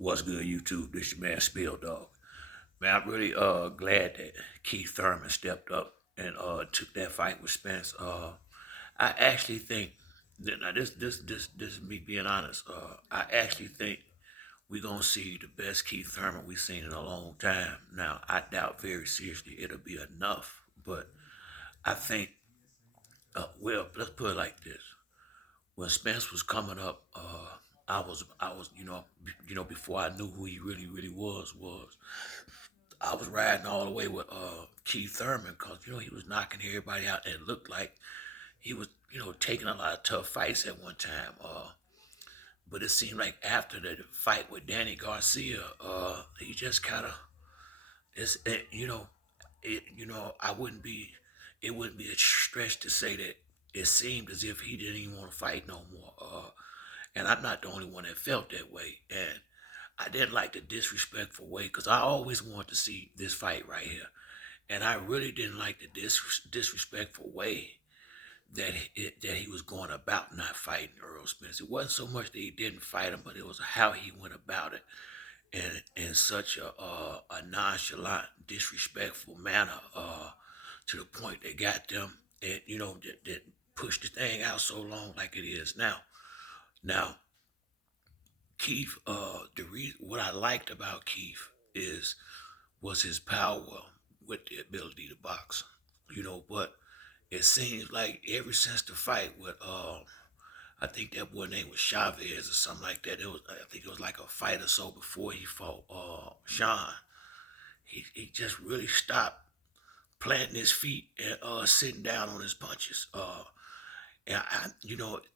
What's good, YouTube? This your man Spill Dog. Man, I'm really glad that Keith Thurman stepped up and took that fight with Spence. I actually think that now this is me being honest. I actually think we're gonna see the best Keith Thurman we've seen in a long time. Now, I doubt very seriously it'll be enough, but I think well, let's put it like this: when Spence was coming up, I was, before I knew who he really was. I was riding all the way with Keith Thurman because he was knocking everybody out and it looked like he was taking a lot of tough fights at one time. But it seemed like after the fight with Danny Garcia, he just kind of it's I wouldn't be it wouldn't be a stretch to say that it seemed as if he didn't even want to fight no more. And I'm not the only one that felt that way. And I didn't like the disrespectful way because I always wanted to see this fight right here. And I really didn't like the disrespectful way that he was going about not fighting Earl Spence. It wasn't so much that he didn't fight him, but it was how he went about it, and in such a nonchalant, disrespectful manner, to the point that got them, and that pushed the thing out so long like it is now. Now, Keith, what I liked about Keith is was his power with the ability to box. But it seems like ever since the fight with I think that boy name was Chavez or something like that. I think it was like a fight or so before he fought Sean. He just really stopped planting his feet and sitting down on his punches. And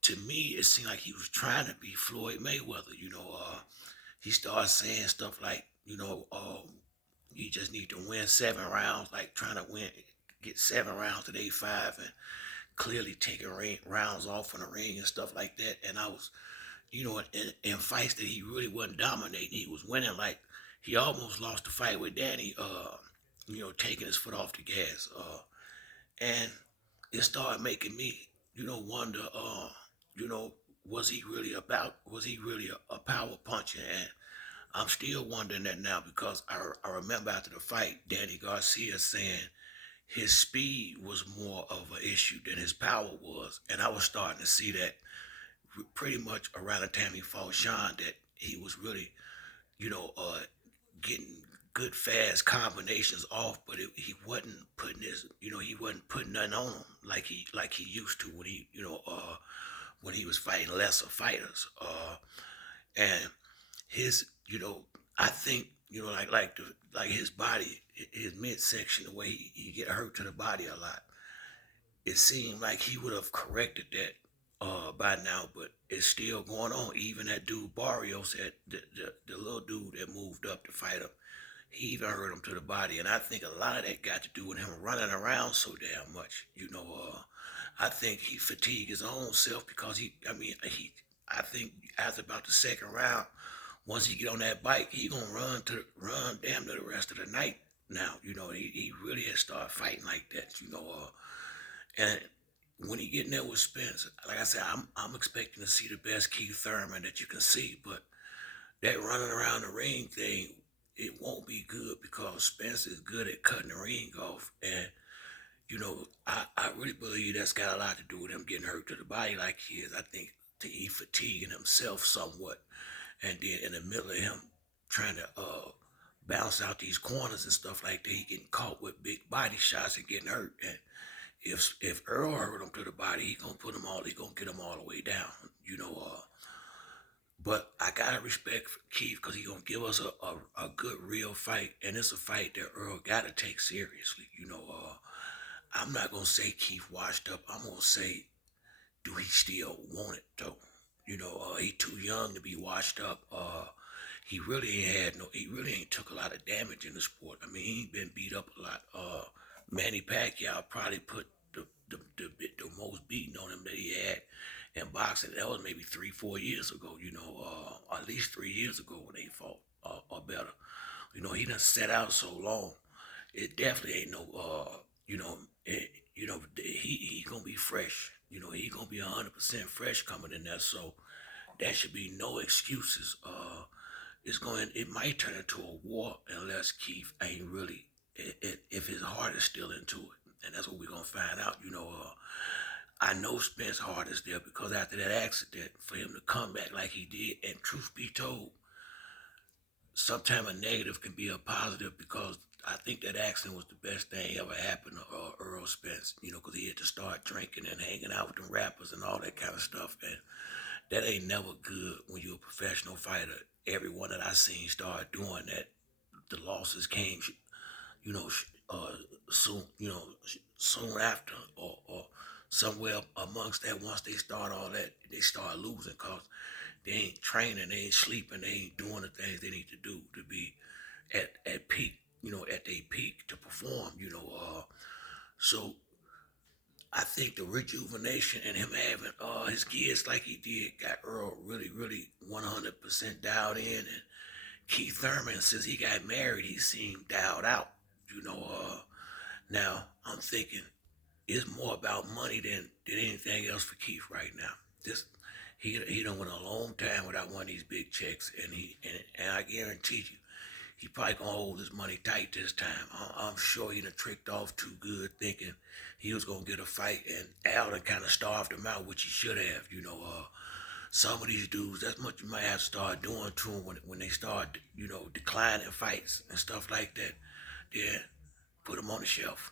to me, it seemed like he was trying to be Floyd Mayweather. He started saying stuff like, you just need to win 7 rounds, like trying to get 7 rounds at 8-5, and clearly taking rounds off in the ring and stuff like that. And I was, in fights that he really wasn't dominating, he was winning. Like he almost lost the fight with Danny, taking his foot off the gas. And it started making me, wonder, you know, was he really a power puncher? And I'm still wondering that now because I remember after the fight, Danny Garcia saying his speed was more of an issue than his power was. And I was starting to see that pretty much around the time he fought Sean, that he was really, you know, uh, getting good fast combinations off, but he wasn't putting he wasn't putting nothing on him like he used to when he was fighting lesser fighters. And his, I think, like his body, his midsection, the way he get hurt to the body a lot. It seemed like he would have corrected that by now, but it's still going on. Even that dude Barrios, the little dude that moved up to fight him, he even hurt him to the body. And I think a lot of that got to do with him running around so damn much. I think he fatigued his own self because I think after about the second round, once he get on that bike, he gonna run damn near the rest of the night. Now, he really has started fighting like that. And when he get in there with Spence, like I said, I'm expecting to see the best Keith Thurman that you can see, but that running around the ring thing, it won't be good because Spence is good at cutting the ring off. And, I really believe that's got a lot to do with him getting hurt to the body like he is. I think he fatiguing himself somewhat. And then in the middle of him trying to bounce out these corners and stuff like that, he getting caught with big body shots and getting hurt. And if Earl hurt him to the body, he gonna get him all the way down. But I gotta respect Keith because he gonna give us a good real fight, and it's a fight that Earl gotta take seriously. I'm not gonna say Keith washed up. I'm gonna say, do he still want it though? He too young to be washed up. He really ain't took a lot of damage in the sport. I mean, he ain't been beat up a lot. Manny Pacquiao probably put the most beating on him that he had in boxing. That was maybe 3-4 years ago. At least 3 years ago when they fought or better. He done set out so long. It definitely ain't no. He gonna be fresh. He gonna be 100% fresh coming in there. So that should be no excuses. it might turn into a war unless Keith ain't really, if his heart is still into it. And that's what we're going to find out. I know Spence's heart is there because after that accident, for him to come back like he did, and truth be told, sometimes a negative can be a positive because I think that accident was the best thing ever happened to Earl Spence, because he had to start drinking and hanging out with the rappers and all that kind of stuff. And that ain't never good when you're a professional fighter. Everyone that I seen start doing that, the losses came, you know, soon, soon after, or somewhere amongst that. Once they start all that, they start losing because they ain't training, they ain't sleeping, they ain't doing the things they need to do to be at peak, at their peak to perform. So I think the rejuvenation and him having his kids like he did got Earl really, really 100% dialed in. And Keith Thurman, since he got married, he seemed dialed out. Now I'm thinking it's more about money than anything else for Keith right now. This he done went a long time without one of these big checks, and I guarantee you, he probably gonna hold his money tight this time. I'm sure he done tricked off too good, thinking he was gonna get a fight, and Allen kind of starved him out, which he should have. Some of these dudes, that's what you might have to start doing to them when they start, declining fights and stuff like that. Yeah, put them on the shelf.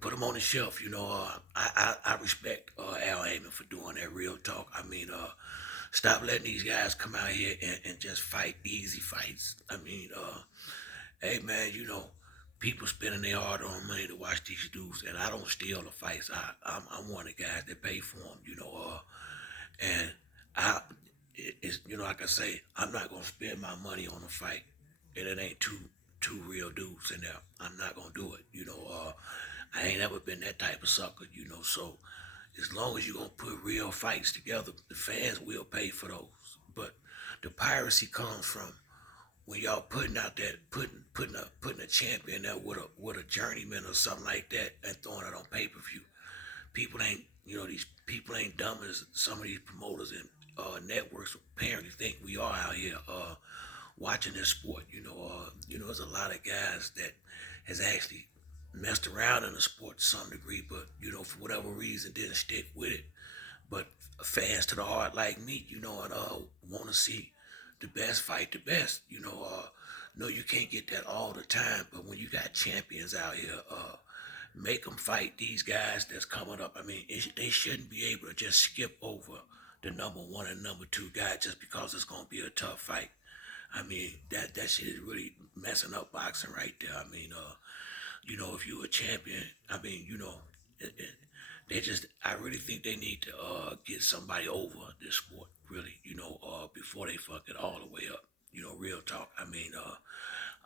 Put them on the shelf. I respect Al Heyman for doing that. Real talk. I mean, stop letting these guys come out here and just fight easy fights. I mean, hey man, people spending their hard-earned money to watch these dudes, and I don't steal the fights. I'm one of the guys that pay for them. And I it's like I say, I'm not gonna spend my money on a fight, and it ain't two real dudes in there. I'm not gonna do it. I ain't ever been that type of sucker. So as long as you gonna put real fights together, the fans will pay for those. But the piracy comes from when y'all putting out that putting a champion there with a journeyman or something like that and throwing it on pay per view. People ain't these people ain't dumb as some of these promoters and networks apparently think we are out here watching this sport. There's a lot of guys that has actually messed around in the sport to some degree, but for whatever reason didn't stick with it. But fans to the heart like me, and want to see the best fight the best. No, you can't get that all the time, but when you got champions out here, make them fight these guys that's coming up. I mean, they shouldn't be able to just skip over the number one and number two guy just because it's gonna be a tough fight. I mean, that shit is really messing up boxing right there. I mean, if you're a champion, I mean, they just, I really think they need to get somebody over this sport, really, before they fuck it all the way up. Real talk. I mean,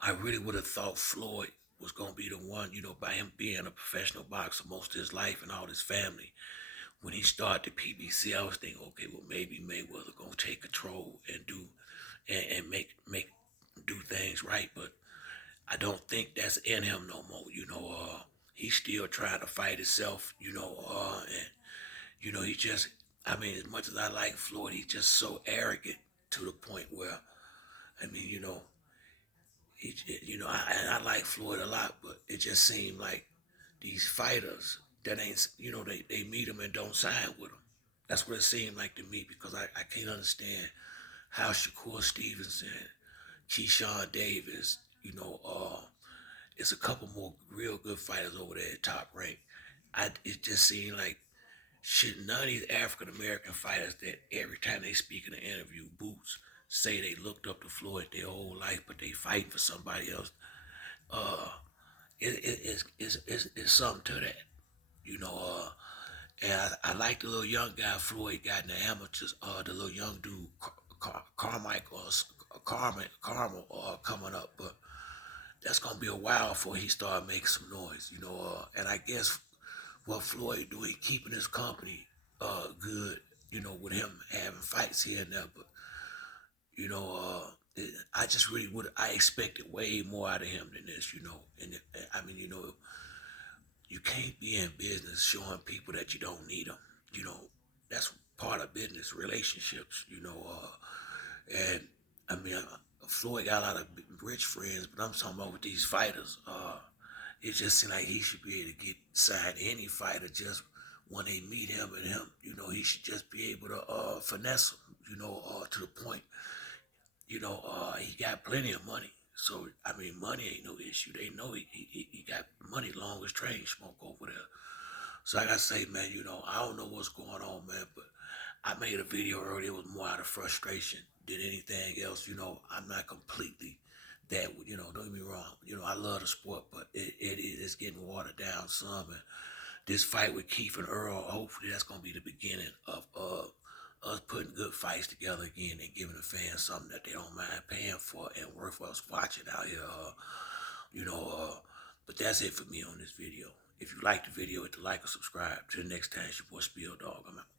I really would have thought Floyd was gonna be the one, by him being a professional boxer most of his life and all his family. When he started the PBC, I was thinking, okay, well maybe Mayweather gonna take control and do and make do things right, but I don't think that's in him no more. He's still trying to fight himself. And he just. I mean, as much as I like Floyd, he's just so arrogant to the point where, I mean, I like Floyd a lot, but it just seemed like these fighters that ain't, they meet him and don't sign with him. That's what it seemed like to me because I can't understand how Shakur Stevenson, Keyshawn Davis, it's a couple more real good fighters over there at top rank. It just seemed like should none of these African American fighters that every time they speak in an interview, Boots say they looked up to Floyd their whole life, but they fighting for somebody else. Uh, it's something to that, you know. And I like the little young guy Floyd got in the amateurs. The little young dude Carmichael or Carmel coming up, but that's gonna be a while before he start making some noise, And I guess what Floyd doing, keeping his company good, with him having fights here and there. But I just really would I expected way more out of him than this, And I mean, you can't be in business showing people that you don't need them. That's part of business relationships. And I mean, Floyd got a lot of rich friends, but I'm talking about with these fighters. It just seems like he should be able to get signed any fighter just when they meet him and him. He should just be able to finesse him. To the point. He got plenty of money. So I mean, money ain't no issue. They know he got money long as train smoke over there. So like I say, man, I don't know what's going on, man, but I made a video earlier. It was more out of frustration than anything else. I'm not completely that. Don't get me wrong. I love the sport, but it is getting watered down some. And this fight with Keith and Earl, hopefully that's gonna be the beginning of us putting good fights together again and giving the fans something that they don't mind paying for and worth us watching out here. You know, but that's it for me on this video. If you like the video, hit the like or subscribe. Till the next time, it's your boy Spill Dog. I'm out.